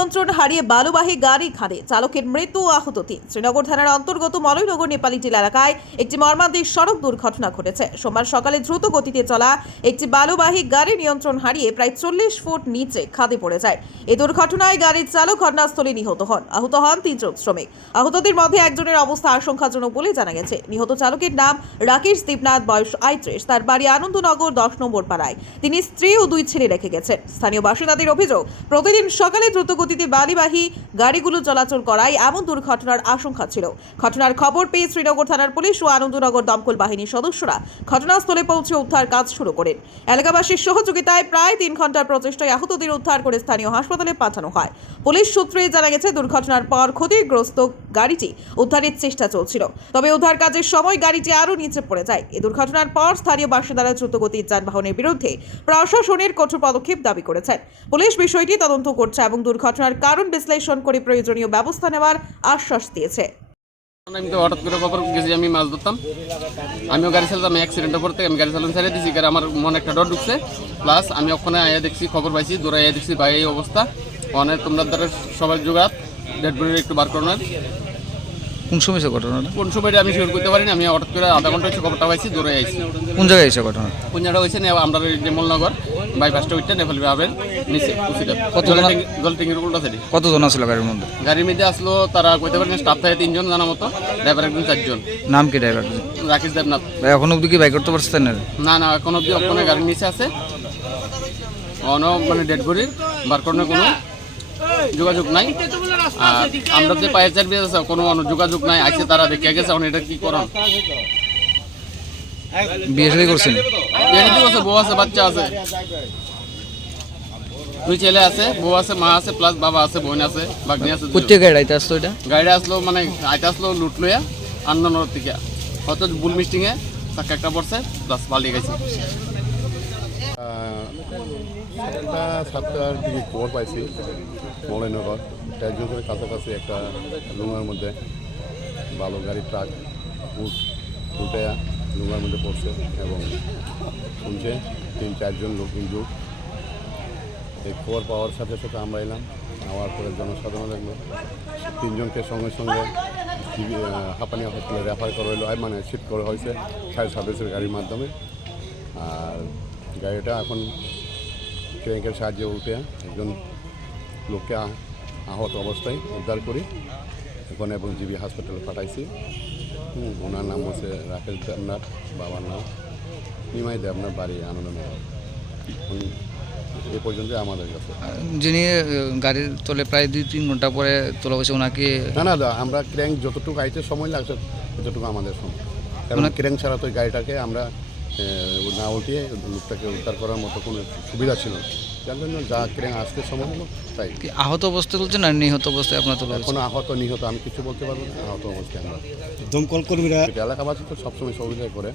নিয়ন্ত্রণ হারিয়ে বালুবাহী গাড়ি খাদে, চালকের মৃত্যু, আহত 3। শ্রীনগর থানার অন্তর্গত মলয়নগর নেপালি টিলা এলাকায় একটি মর্মান্তিক সড়ক দুর্ঘটনা ঘটেছে। সোমবার সকালে দ্রুত গতিতে চলা একটি বালুবাহী গাড়ি নিয়ন্ত্রণ হারিয়ে প্রায় 40 ফুট নিচে খাদে পড়ে যায়। এই দুর্ঘটনায় গাড়ির চালক ঘটনাস্থলে নিহত হন। আহত হন 3 জন শ্রমিক। আহতদের মধ্যে একজনের অবস্থা আশঙ্কাজনক বলে জানা গেছে। নিহত চালকের নাম রাকেশ দেবনাথ, বয়স 38। তার বাড়ি আনন্দনগর 10 নম্বর পাড়ায়। তিনি স্ত্রী ও 2 ছেলে রেখে গেছেন। স্থানীয় বাসিন্দাদের অভিযোগ, প্রতিদিন সকালে দ্রুত গতিতে বালিবাহী গাড়িগুলো চলাচল করায় এমন দুর্ঘটনার আশঙ্কা ছিল। ঘটনার খবর পেয়ে শ্রীনগর থানার পুলিশ ও আনন্দনগর দমকল বাহিনীর সদস্যরা ঘটনাস্থলে পৌঁছে উদ্ধার কাজ শুরু করেন। এলাকাবাসীর সহযোগিতায় প্রায় 3 ঘন্টার প্রচেষ্টায় আহতদের উদ্ধার করে স্থানীয় হাসপাতালে পাঠানো হয়। পুলিশ সূত্রে জানা গেছে, দুর্ঘটনার পর ক্ষতিগ্রস্ত গাড়িটি উদ্ধারের চেষ্টা চলছিল, তবে উদ্ধার কাজের সময় গাড়িটি আরও নিচে পড়ে যায়। এই দুর্ঘটনার পর স্থানীয় বাসিন্দারা দ্রুতগতির যানবাহনের বিরুদ্ধে প্রশাসনের কঠোর পদক্ষেপ দাবি করেছেন। পুলিশ বিষয়টি তদন্ত করছে এবং দুর্ঘটনার কারণ বিশ্লেষণ করে প্রয়োজনীয় ব্যবস্থা নেওয়ার আশ্বাস দিয়েছে। আমি তো হঠাৎ করে খবর গেছি, আমি মাছ ধরতাম, আমিও গাড়ি চালাতাম। অ্যাক্সিডেন্টের পর থেকে আমি গাড়ি চালানো ছেড়ে দিয়েছি, কারণ আমার মনে একটা ডর ঢুকছে। প্লাস আমি ওখানে আয়া দেখছি, খবর পাইছি, দৌড়ে আয়া দেখছি ভাই এই অবস্থা। অনেক তোমরা দ্বারা সবাই জোগাড় ডেড বডি একটু বার করো না। কোন সময় ঘটনাটা? কোন সময়টা আমি শিওর করতে পারিনি। আমি হঠাৎ করে আধা ঘন্টা হচ্ছে খবরটা পাইছি, দৌড়ে আইছি। কোন জায়গায় এসে ঘটনা? কোন জায়গাটা হয়েছে আমরা যে মলনগর বাইপাসটা উঠতে নেপালি ভাবেন নিচে উচিত জলটিংয়ের উল্টা সাইডে। কতজন আসলো গাড়ির মধ্যে? গাড়ির মধ্যে আসলো তারা কইতে পারেন স্টাফ থাকে 3 জন জানা মতো, ড্রাইভার একজন 4 জন। নাম কি ড্রাইভার? রাকেশ দেবনাথ। ভাই এখন অব্দি কি বাইক করতে পারছেন না? না এখন অব্দি ওখানে গাড়ির নিচে আছে। মানে ডেড বডি বার করানোর কোনো যোগাযোগ নাই। আর আমরা যে পায়ের চার বেজে আছে কোনো যোগাযোগ নাই। আছে তারা দেখে গেছে, এখন এটা কি করান। বিয়ে শাদী করছেন? বিয়ে শাদী করছে, বউ আছে, বাচ্চা আছে, 2 ছেলে আছে, বউ আছে, মা আছে, প্লাস বাবা আছে, বোন আছে, ভাগ্নি আছে। কোথা গাড়ি আইতে আসতো? এটা গাড়িটা আসলো মানে আইতে আসলো লুট লইয়া আন্দোলন থেকে, হয়তো বুল মিস্টিংয়ে চাক্কা একটা পড়ছে, প্লাস পালিয়ে গেছে। 7টার দিকে খবর পাইছি মলয়নগর ট্যাজনগরের কাছাকাছি একটা লুঙার মধ্যে ভালো গাড়ি ট্রাক উল্টে লুঙার মধ্যে পড়ছে এবং শুনছে 3-4 জন লোক ইনজুর্ড। এই খবর পাওয়ার সাথে সাথে আমরা এলাম, নেওয়ার পরে জনসাধারণ লাগলো 3 জনকে সঙ্গে সঙ্গে হাঁপানি হসপিটালে রেফার করা হলো, মানে শিফট করা হয়েছে ফায়ার সার্ভিসের গাড়ির মাধ্যমে। আর গাড়িটা এখন ট্রেনের সাহায্যে উঠে একজন লোককে আহত অবস্থায় উদ্ধার করি এখন এবং জিবি হাসপাতালে পাঠাইছি। ওনার নাম হচ্ছে রাকেশ দেবনাথ, বাবার নাম নিমাই দেবনাথ, বাড়ি আনন্দনগর। এ পর্যন্ত আমাদের কাছে। যিনি গাড়ির তলে প্রায় 2-3 ঘন্টা পরে তোলা হয়েছে, ওনাকে না আমরা ক্র্যাঙ্ক যতটুকু আইতে সময় লাগছে ততটুকু আমাদের সময়, কারণ ক্র্যাঙ্ক ছাড়া তো গাড়িটাকে আমরা না উঠিয়ে লোকটাকে উদ্ধার করার মতো কোনো সুবিধা ছিল না, যার জন্য যা ক্র্যাঙ্ক আসতে সময় হলো তাই। আহত অবস্থায় তুলছেন না নিহত অবস্থায় আপনার তোলা? এখন আহত নিহত আমি কিছু বলতে পারবো না। আহত অবস্থায় আমরা দমকল কর্মীরা এলাকাবাসী তো সবসময় সহযোগিতা করে।